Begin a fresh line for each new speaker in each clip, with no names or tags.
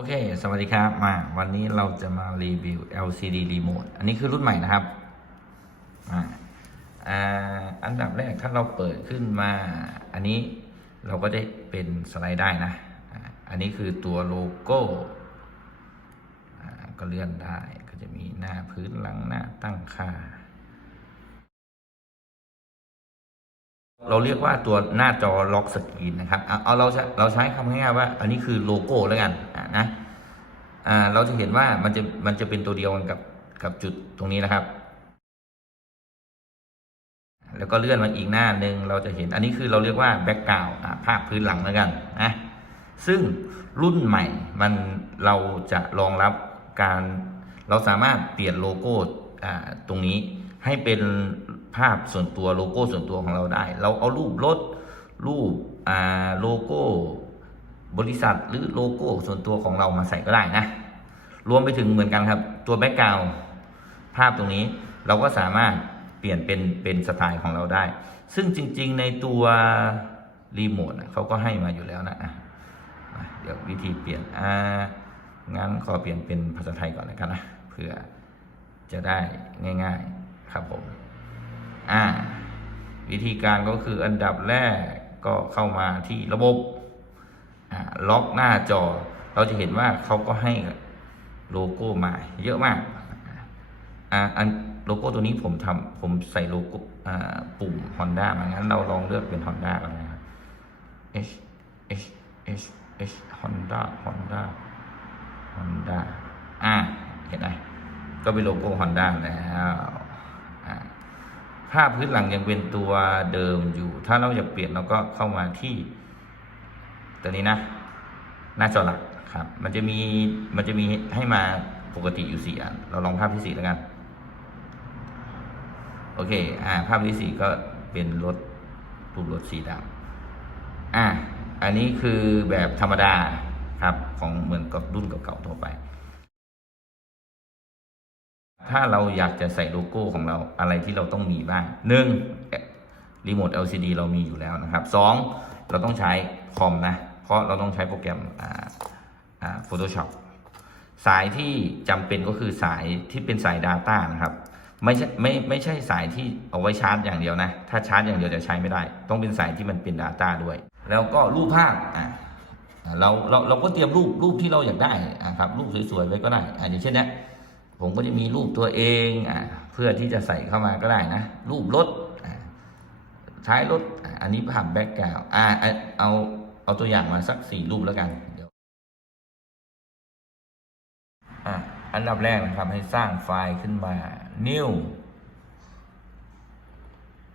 โอเค สวัสดีครับ มา วันนี้เราจะมารีวิว LCD Remote อันนี้คือรุ่นใหม่นะครับอ่าอันดับแรกถ้าเราเปิดขึ้นมา อันนี้เราก็จะเป็นสไลด์ได้นะ อันนี้คือตัวโลโก้ ก็เลื่อนได้ ก็จะมีหน้าพื้นหลังหน้าตั้งค่า เราเรียกว่าตัวหน้าจอล็อกสกรีนนะครับเอาเอาเราใช้เราใช้คำง่ายๆว่า อันนี้คือโลโก้แล้วกันะนะเราจะเห็นว่ามันจะมันจะเป็นตัวเดียวกันกับกับจุดตรงนี้นะครับ แล้วก็เลื่อนมาอีกหน้าหนึ่งเราจะเห็นอันนี้คือเราเรียกว่าแบ็กกราวด์ภาพพื้นหลังแล้วกันนะซึ่งรุ่นใหม่มันเราจะรองรับการ เราสามารถเปลี่ยนโลโก้ตรงนี้ให้เป็น ภาพส่วนตัวโลโก้ส่วนตัวของเราได้ เราเอารูปรถรูปอ่าโลโก้บริษัทหรือโลโก้ส่วนตัวของเรามาใส่ก็ได้นะ รวมไปถึงเหมือนกันครับ ตัวแบ็กกราวภาพตรงนี้เราก็สามารถเปลี่ยนเป็นเป็นสไตล์ของเราได้ ซึ่งจริง ๆ ในตัวรีโมทเขาก็ให้มาอยู่แล้วนะเดี๋ยววิธีเปลี่ยนอ่างั้นขอเปลี่ยนเป็นภาษาไทยก่อนแล้วกันนะเพื่อจะได้ง่าย ๆ ครับผม วิธีการก็คืออันดับแรกก็เข้ามาที่ระบบล็อกหน้าจอ เราจะเห็นว่าเขาก็ให้โลโก้มาเยอะมากอันโลโก้ตัวนี้ผมทำผมใส่โลโก้ปุ่ม Honda มางั้นเราลองเลือกเป็น Honda ก่อนนะครับ H H H H Honda Honda Honda อ่าเห็นไหมก็เป็นโลโก้ Honda แล้ว ภาพพื้นหลังยังเป็นตัวเดิมอยู่ ถ้าเราอยากเปลี่ยนเราก็เข้ามาที่ ตัวนี้นะ หน้าจอหลักครับ มันจะมีมันจะมีให้มาปกติอยู่สี่อัน เราลองภาพที่สี่แล้วกัน โอเค อ่า ภาพที่สี่ก็เป็นรถรูปรถสีดำอ่าอันนี้คือแบบธรรมดาครับ ของเหมือนกับรุ่นเก่าๆทั่วไป ถ้าเราอยากจะใส่โลโก้ของเราอะไรที่เราต้องมีบ้างหนึ่งรีโมท LCD เรามีอยู่แล้วนะครับสองเราต้องใช้คอมนะ เพราะเราต้องใช้โปรแกรมอ่าอ่า Photoshop สายที่จำเป็นก็คือสายที่เป็นสาย Data นะครับไม่ใช่ไม่ไม่ใช่สายที่เอาไว้ชาร์จอย่างเดียวนะ ถ้าชาร์จอย่างเดียวจะใช้ไม่ได้ ต้องเป็นสายที่มันเป็น Data ด้วย แล้วก็รูปภาพอะเราเราเราก็เตรียมรูปรูปที่เราอยากได้อะครับรูปสวยๆไว้ก็ได้อะอย่างเช่นเนี้ย ผมก็จะมีรูปตัวเองอะเพื่อที่จะใส่เข้ามาก็ได้นะ รูปรถท้ายรถอันนี้ภาพแบ็กกราวด์อะอะเอาเอาตัวอย่างมาสักสี่รูปแล้วกันเดี๋ยวอะอันดับแรกนะครับให้สร้างไฟล์ขึ้นมา new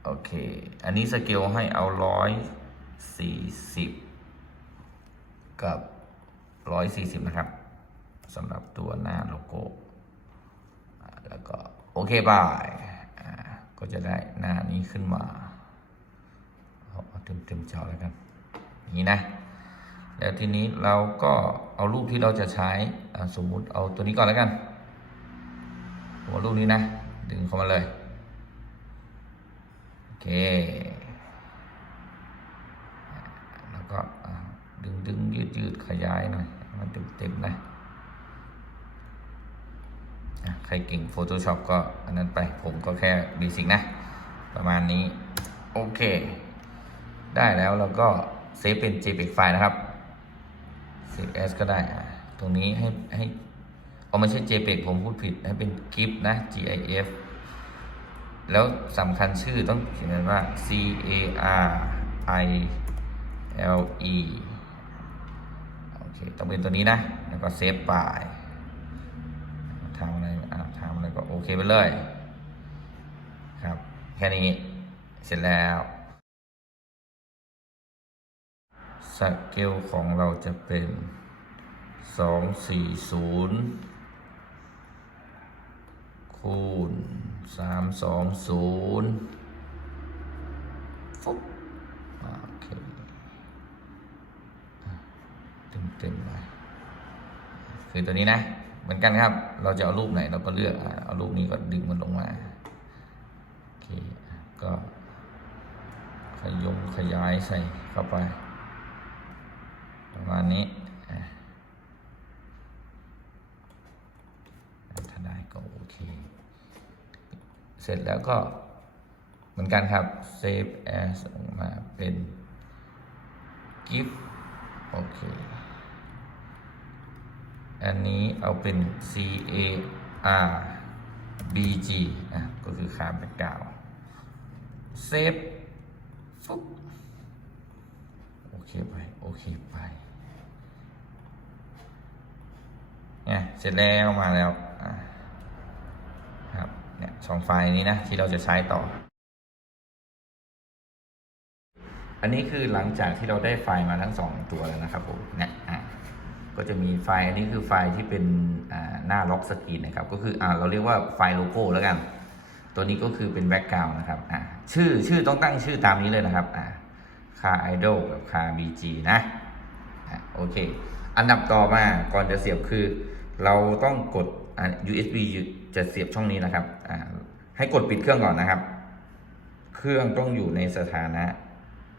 โอเค อันนี้สเกลให้เอาร้อยสี่สิบกับร้อยสี่สิบนะครับสำหรับตัวหน้าโลโก้ แล้วก็โอเคบายก็จะได้หน้านี้ขึ้นมาเอาเต็มเต็มจอแล้วกันนี้นะแล้วทีนี้เราก็เอารูปที่เราจะใช้สมมุติเอาตัวนี้ก่อนแล้วกันหัวรูปนี้นะ ดึงเข้ามาเลย โอเค แล้วก็ดึงดึงยืดยืดขยายหน่อยมันเต็มเต็มนะ ใครเก่ง Photoshop ก็อันนั้นไปผมก็แค่เบสิกนะ ประมาณนี้ โอเค ได้แล้วเราก็เซฟเป็น JPEG ไฟล์นะครับ Save as ก็ได้ ตรงนี้ให้ให้เอาไม่ใช่ JPEG ผมพูดผิดให้เป็น GIF นะ GIF แล้วสำคัญชื่อต้องเขียนว่า C A R I L E โอเค ต้องเป็นตัวนี้นะ แล้วก็เซฟไฟล์ ทำอะไรอ่าทำอะไรก็โอ เคไปเลย ครับ แค่นี้เสร็จแล้วสเกลของเราจะเป็น240คูณ320ฟุ๊บอ่าโอเคอะเต็มๆเลยคือตัวนี้นะ เหมือนกันครับ เราจะเอารูปไหนเราก็เลือกเอารูปนี้ก็ดึงมันลงมาโอเคก็ขยมขยายใส่เข้าไป ประมาณนี้ถ้าไกโอเค เสร็จแล้วก็เหมือนกันครับ save as ออกมาเป็น GIF โอเค อันนี้เอาเป็น C A R B G อะก็คือค่าแบ็กกาวเซฟฟุ๊บโอเคไป โอเคไปเนี่ยเสร็จแล้วมาแล้วครับเนี่ยช่องไฟล์นี้นะที่เราจะใช้ต่อ อันนี้คือหลังจากที่เราได้ไฟล์มาทั้งสองตัวแล้วนะครับผมเนี่ยอะ ก็จะมีไฟล์อันนี้คือไฟล์ที่เป็นหน้าล็อกสกรีนนะครับ ก็คืออ่าเราเรียกว่าไฟล์โลโก้แล้วกัน ตัวนี้ก็คือเป็นแบ็กกราวน์นะครับอ่าชื่อชื่อต้องตั้งชื่อตามนี้เลยนะครับอ่าคาไอดอลกับคาบีจีนะอะโอเค อันดับต่อมาก่อนจะเสียบคือ เราต้องกดอ่า USB จะเสียบช่องนี้นะครับอ่าให้กดปิดเครื่องก่อนนะครับ เครื่องต้องอยู่ในสถานะ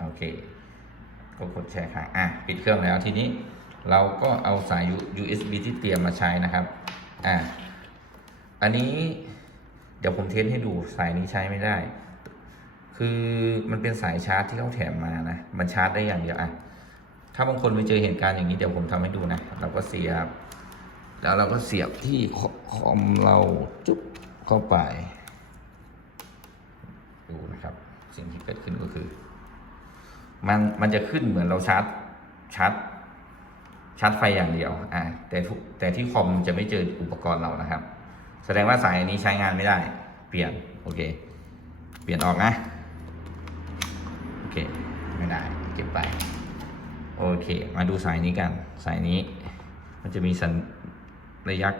โอเค ก็กดแชร์ค่ะอะ ปิดเครื่องแล้วทีนี้ เราก็เอาสาย USB ที่เตรียมมาใช้นะครับ อะอันนี้เดี๋ยวผมเทสให้ดูสายนี้ใช้ไม่ได้ คือมันเป็นสายชาร์จที่เขาแถมมานะ มันชาร์จได้อย่างเดียวอะ ถ้าบางคนไปเจอเหตุการณ์อย่างนี้เดี๋ยวผมทำให้ดูนะ เราก็เสียบ แล้วเราก็เสียบที่คอมเราจุ๊บเข้าไป ดูนะครับ สิ่งที่เกิดขึ้นก็คือ มันมันจะขึ้นเหมือนเราชาร์จชาร์จ ชาร์จไฟอย่างเดียวอ่าแต่ทุกแต่ที่คอมจะไม่เจออุปกรณ์เรานะครับ แสดงว่าสายอันนี้ใช้งานไม่ได้ เปลี่ยนโอเค เปลี่ยนออกนะโอเคไม่ได้เก็บไปโอเค มาดูสายนี้กัน สายนี้ มันจะมีสัญระยัก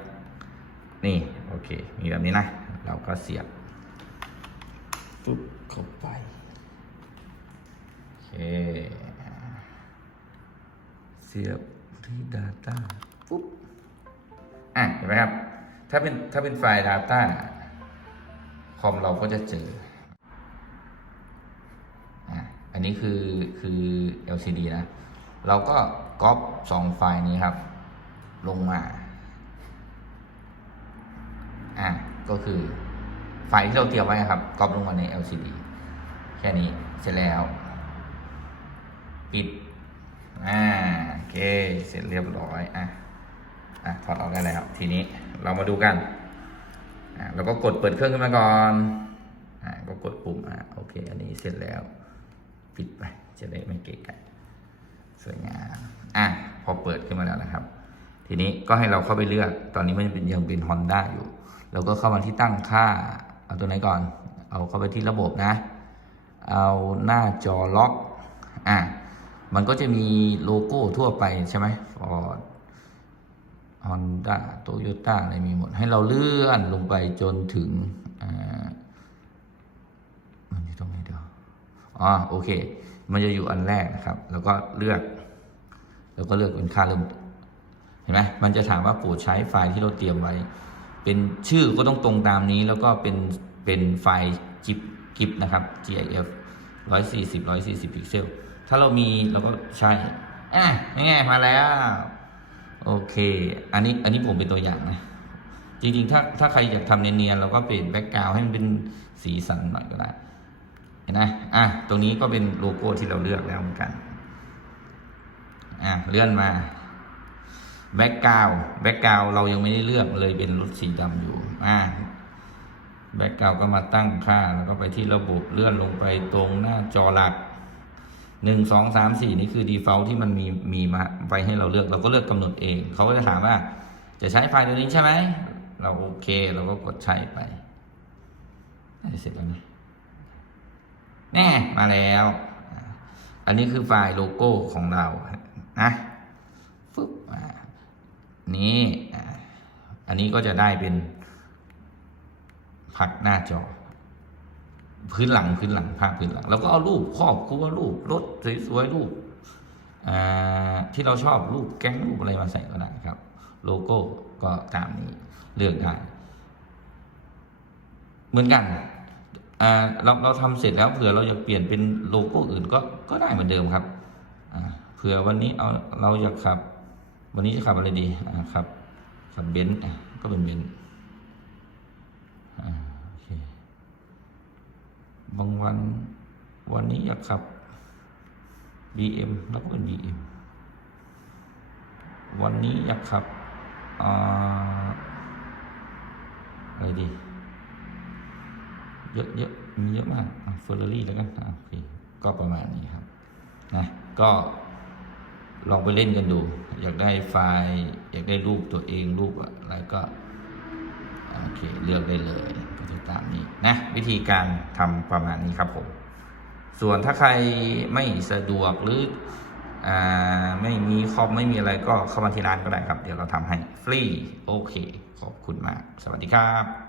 นี่โอเค มีแบบนี้นะ เราก็เสียบปุ๊บเข้าไปโอเคเสียบ ที่ Data ปุ๊บอะเห็นไหมครับ ถ้าเป็นถ้าเป็นไฟล์ Data คอมเราก็จะเจออะอันนี้คือคือ LCD นะ เราก็ก๊อปสองไฟล์นี้ครับ ลงมาอะก็คือไฟล์ที่เราเตรียมไว้ครับก๊อปลงมาใน LCD แค่นี้เสร็จแล้ว ปิดอ่า เคเสร็จเรียบร้อยอะอะถอดออกได้แล้วทีนี้เรามาดูกันอ่าเราก็กดเปิดเครื่องขึ้นมาก่อนอ่าก็กดปุ่มอะโอเค อันนี้เสร็จแล้ว ปิดไปจะได้ไม่เกะกะสวยงามอะพอเปิดขึ้นมาแล้วนะครับ ทีนี้ก็ให้เราเข้าไปเลือกตอนนี้มันเป็นยังเป็น Honda อยู่เราก็เข้ามาที่ตั้งค่า เอาตัวไหนก่อน เอาเข้าไปที่ระบบนะ เอาหน้าจอล็อกอะ มันก็จะมีโลโก้ทั่วไปใช่ไหม Ford Honda Toyota อะไรมีหมด ให้เราเลื่อนลงไปจนถึงอ่ามันอยู่ตรงไหนเดียวอ๋อโอเค มันจะอยู่อันแรกนะครับ แล้วก็เลือก แล้วก็เลือกเป็นค่าเริ่มเห็นไหมมันจะถามว่าโปรดใช้ไฟล์ที่เราเตรียมไว้ เป็นชื่อก็ต้องตรงตามนี้ แล้วก็เป็นเป็นไฟล์จิบกิบนะครับ GIF 140 140 พิกเซล ถ้าเรามีเราก็ใช่อะนี่ไงมาแล้ว โอเค อันนี้อันนี้ผมเป็นตัวอย่างนะ จริงๆ ถ้าถ้าใครอยากทำเนียนๆเราก็เปลี่ยนแบ็กกราวให้มันเป็นสีสันหน่อยก็ได้เห็นไหมอะตรงนี้ก็เป็นโลโก้ที่เราเลือกแล้วเหมือนกัน อะเลื่อนมาแบ็กกราวแบ็กกราวเรายังไม่ได้เลือกเลยเป็นรถสีดำอยู่ อะแบ็กกราวก็มาตั้งค่าแล้วก็ไปที่ระบบเลื่อนลงไปตรงหน้าจอหลัก หนึ่งสองสามสี่นี่คือ default ที่มันมีมีมาไปให้เราเลือกเราก็เลือกกำหนดเอง เขาก็จะถามว่าจะใช้ไฟล์ตัวนี้ใช่ไหม เราโอเคเราก็กดใช้ไปเสร็จแล้วนี่แน่มาแล้ว อันนี้คือไฟล์โลโก้ของเรานะฟึบนี่อันนี้ก็จะได้เป็นพักหน้าจอ พื้นหลังพื้นหลังภาพพื้นหลัง แล้วก็เอารูปครอบครัวรูปรถสวยๆรูปที่เราชอบรูปแก๊งรูปอะไรมาใส่ก็ได้ครับ โลโก้ก็ตามนี้เลือกได้เหมือนกันอ่าเราเราทำเสร็จแล้วเผื่อเราอยากเปลี่ยนเป็นโลโก้อื่นก็ก็ได้เหมือนเดิมครับอ่าเผื่อวันนี้เอาเราอยากขับ วันนี้จะขับอะไรดีอ่าครับขับเบนซ์ก็เป็นเบนซ์ บางวันวันนี้อยากขับ BM แล้วก็เป็น BM วันนี้อยากขับออะไรดี เยอะเยอะมีเยอะมากเฟอร์รารี่แล้วกันโอเคก็ประมาณนี้ครับนะก็ลองไปเล่นกันดู อยากได้ไฟล์ อยากได้รูปตัวเองรูปอะไรก็ โอเค เลือกได้เลย ดูตามนี้นะวิธีการทำประมาณนี้ครับผม ส่วนถ้าใครไม่สะดวกหรืออ่าไม่มีคอมไม่มีอะไรก็เข้ามาที่ร้านก็ได้ครับ เดี๋ยวเราทำให้ฟรีโอเค ขอบคุณมาก สวัสดีครับ